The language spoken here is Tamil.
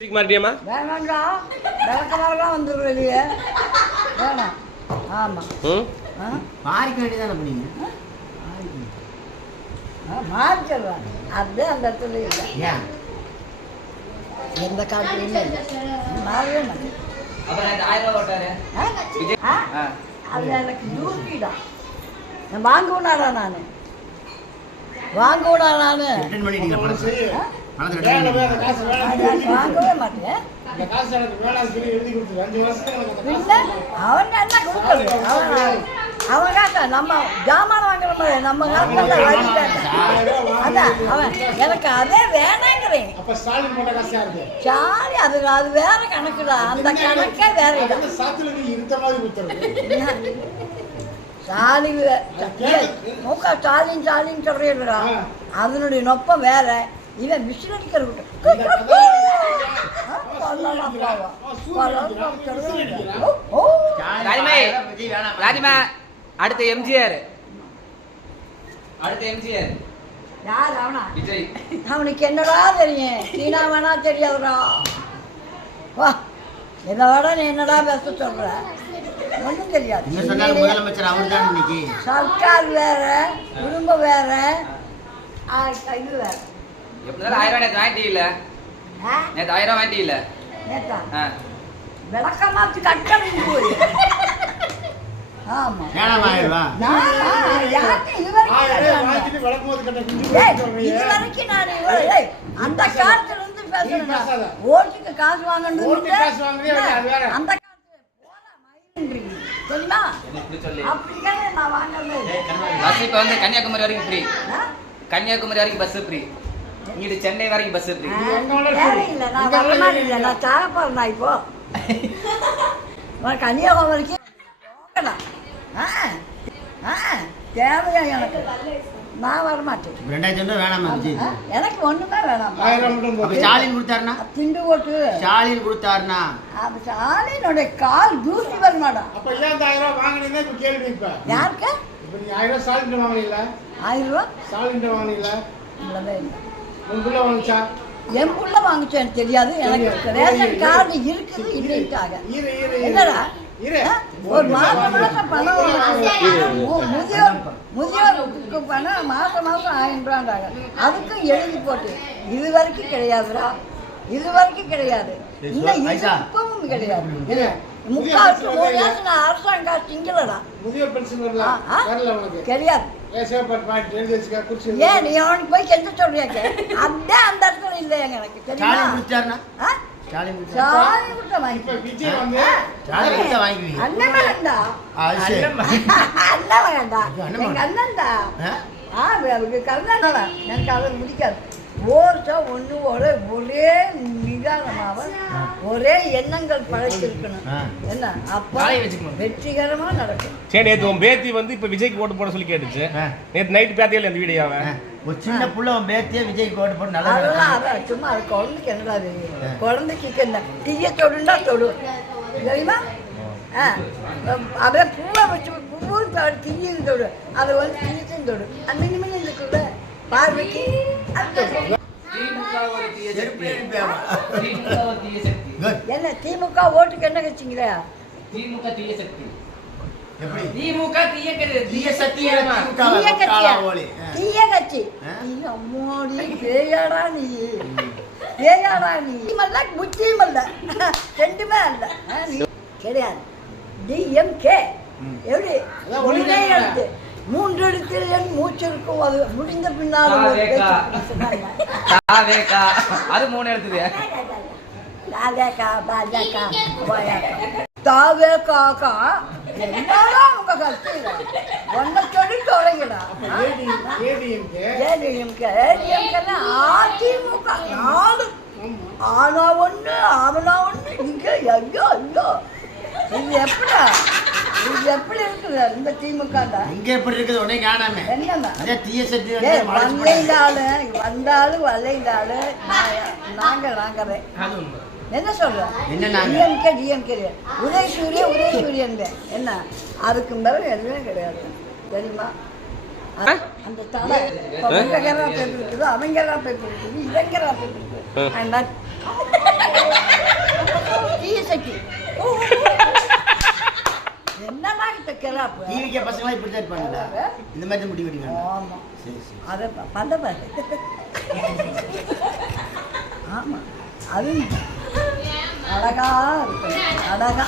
மாட்டியம்மா வேணாண்டா விளக்கமாரெல்லாம் வந்துடும் வெளியே வேணாம். ஆமாம் மாறிக்க வேண்டியதானே பண்ணீங்க மாறிச்சிடுறாங்க. அது அந்த இடத்துல இல்லை, ஏன் எந்த காலத்துலையுமே இல்லை, மாறவே மாட்டேன். அது எனக்கு டியூட்டிதான். நான் வாங்குவனாடா நான் ரிட்டர்ன் பண்ணிட்டீங்களா பணத்தை வாங்கவே மாட்டேன். அவன் என்ன கொடுக்குறது? அவன் காட்ட நம்ம ஜாமான் வாங்குற மாதிரி நம்ம காலத்தில் வழிகாட்ட. அதான் அவன் எனக்கு அதே வேணாங்கிறேன். சாரி அது அது வேற கணக்குடா, அந்த கணக்கே வேற இடம். சாலி மூக்கா ஸ்டாலின் ஸ்டாலின் சொல்றீங்களா, அதனுடைய நொப்பம் வேற. இவன் விசில் அடிக்கிற ராஜிமா அடுத்த எம்ஜிஆர் யார் அவனா? அவனுக்கு என்னடா தெரியும்? சீனா வேணா தெரியாதுடா. வா இதை விட நீ என்னடா பேச சொல்ற? ஒன்றும் தெரியாது. முதலமைச்சர் அவர் தான் இன்னைக்கு. சர்க்கார் வேற, குடும்பம் வேற, இது வேற. எப்படி 1000 நேற்று வாங்கிட்டீ இல்ல? நேற்று 1000 வாங்கிட்டீ இல்ல? நேத்தா விளக்கமாச்சு கட்டணும் போய். ஆமா அந்த காலத்துல இருந்து பேசுறேன். ஓட்டுக்கு காசு வாங்கணும் அந்த தெரியுமா? அப்படிதான் நான் வாங்கணும். பஸ் இப்ப வந்து கன்னியாகுமரி வரைக்கும் ஃப்ரீ. கன்னியாகுமரி வரைக்கும் பஸ் ஃப்ரீ. இங்கிட்டு சென்னை வரைக்கும் பஸ் ஃப்ரீ. இல்ல நான் வர மாதிரி இல்லை, நான் சாக போறேன். இப்போ கன்னியாகுமரிக்கு போகலாம். தேவையா எனக்கு? நான் வரமாட்டேன். 2000 வேணாமா? எனக்கு ஒண்ணுமே வேணாம். ஸ்டாலின் கொடுத்தாருனா திண்டு ஓட்டு ஸ்டாலின் கொடுத்தாருனா அது ஸ்டாலினுடைய கால் தூசி வருமாடா. அப்ப ஏன் 1000 வாங்குனீங்க இப்ப கேள்வி. இப்ப யாருக்கு இப்ப நீ 1000 ஸ்டாலின் வாங்குனீங்களா? 1000 ரூபாய் ஸ்டாலின் வாங்குனீங்களா? இல்லவே இல்லை. உன் புள்ள வாங்குச்சா? என் புள்ள வாங்குச்சேன்னு தெரியாது. எனக்கு ரேஷன் கார்டு இருக்குது இல்லைட்டாங்க. என்னடா ஒரு மாசம் பணம் முதியோருக்கு பணம் மாசம் 1000 ரூபாண்டாங்க. அதுக்கும் எழுதி போட்டு இது வரைக்கும் கிடையாதுடா, இது வரைக்கும் கிடையாது, இன்னும் இப்பவும் கிடையாது. முக்கால் நான் அரசாங்க காசு திங்கலடா. முதியோர் பென்ஷன் வரல உனக்கு கிடையாது. ஏன் நீ அவனுக்கு போய் கெஞ்ச சொல்றியா? அதான் அந்த இடத்துல இல்லையாங்க எனக்கு தெரியுமா? அண்ணன் வேண்டா, அண்ணன் வேண்டா, எங்க அண்ணன்டா. கருணாடா எனக்கு அதை முடிக்காது. ஓர்ச்சா ஒன்று ஒரே நிதானமாக ஒரே எண்ணங்கள் படைச்சிருக்கணும். என்ன அப்பா வெற்றிகரமா நடக்கும். சரி, நேற்று உன் பேத்தி வந்து இப்ப விஜய்க்கு ஓட்டு போட சொல்லி கேட்டுச்சு. நேற்று நைட் பேத்தியில இந்த வீடியோவை ஒரு சின்ன புள்ள உன் பேத்தியே விஜய்க்கு ஓட்டு போட்டு நல்லா அதான் சும்மா அது குழந்தைக்கு என்னடா தெரியும்? குழந்தைக்கு என்ன தீய தொடுண்டா தொடு தெரியுமா? அப்படியே பூவை வச்சு பூ தீயும் தொடு, அதை வந்து தீயத்தையும் தொடு. அந்த நிமிடம் இருக்குல்ல பார்வைக்கு என்ன திமுக ஓட்டுக்கு என்ன கட்சிங்களா? திமுக தீய சக்தி. எப்படி திமுக தீய சக்தி. தீய கட்சி. அம்மாடி பேயாடா நீ, பேயாடா நீ. புத்தியும் அல்ல, ரெண்டுமே அல்ல கிடையாது. டிஎம்கே எப்படி ஒன்றே எழுத்து 3 எழுத்தில் என் மூச்சு இருக்கும். அது முடிந்த பின்னால் அது 3 எழுத்துது. தாவேக்காக்கா என்னடா உங்க கட்சி ஒன்ன சொல்லி தொலைங்கடா. அதிமுக 4 ஆனா ஒண்ணு ஆவனா ஒண்ணு. இங்க ஐயோ ஐயோ இது எப்படா, இது எப்படி இருக்குது இந்த திமுக? இங்க எப்படி இருக்குது ஒண்ணே காணாம. என்னன்னா தீய சக்தி வந்தாலும் வளைந்தாலும் நாங்களே என்ன சொல்றேன்? டிஎம்கே உதயசூரியன் என்ன அதுக்கு மேல எதுவுமே கிடையாது தெரியுமா? அந்த தலை அவங்க பேப்பர் இருக்குது, அவங்க பேப்பர் இருக்குது, இவங்க பேப்பர் இருக்குது. சிறப்பு. டிவிக்கே பசங்களாம் இப்படி தான் இருப்பாங்களா? இந்த மாதிரி தான் முடி வெட்டிக்கலாம். ஆமா. சரி சரி. அதை பண்ண பாரு. ஆமா அது அழகா இருக்கு, அழகா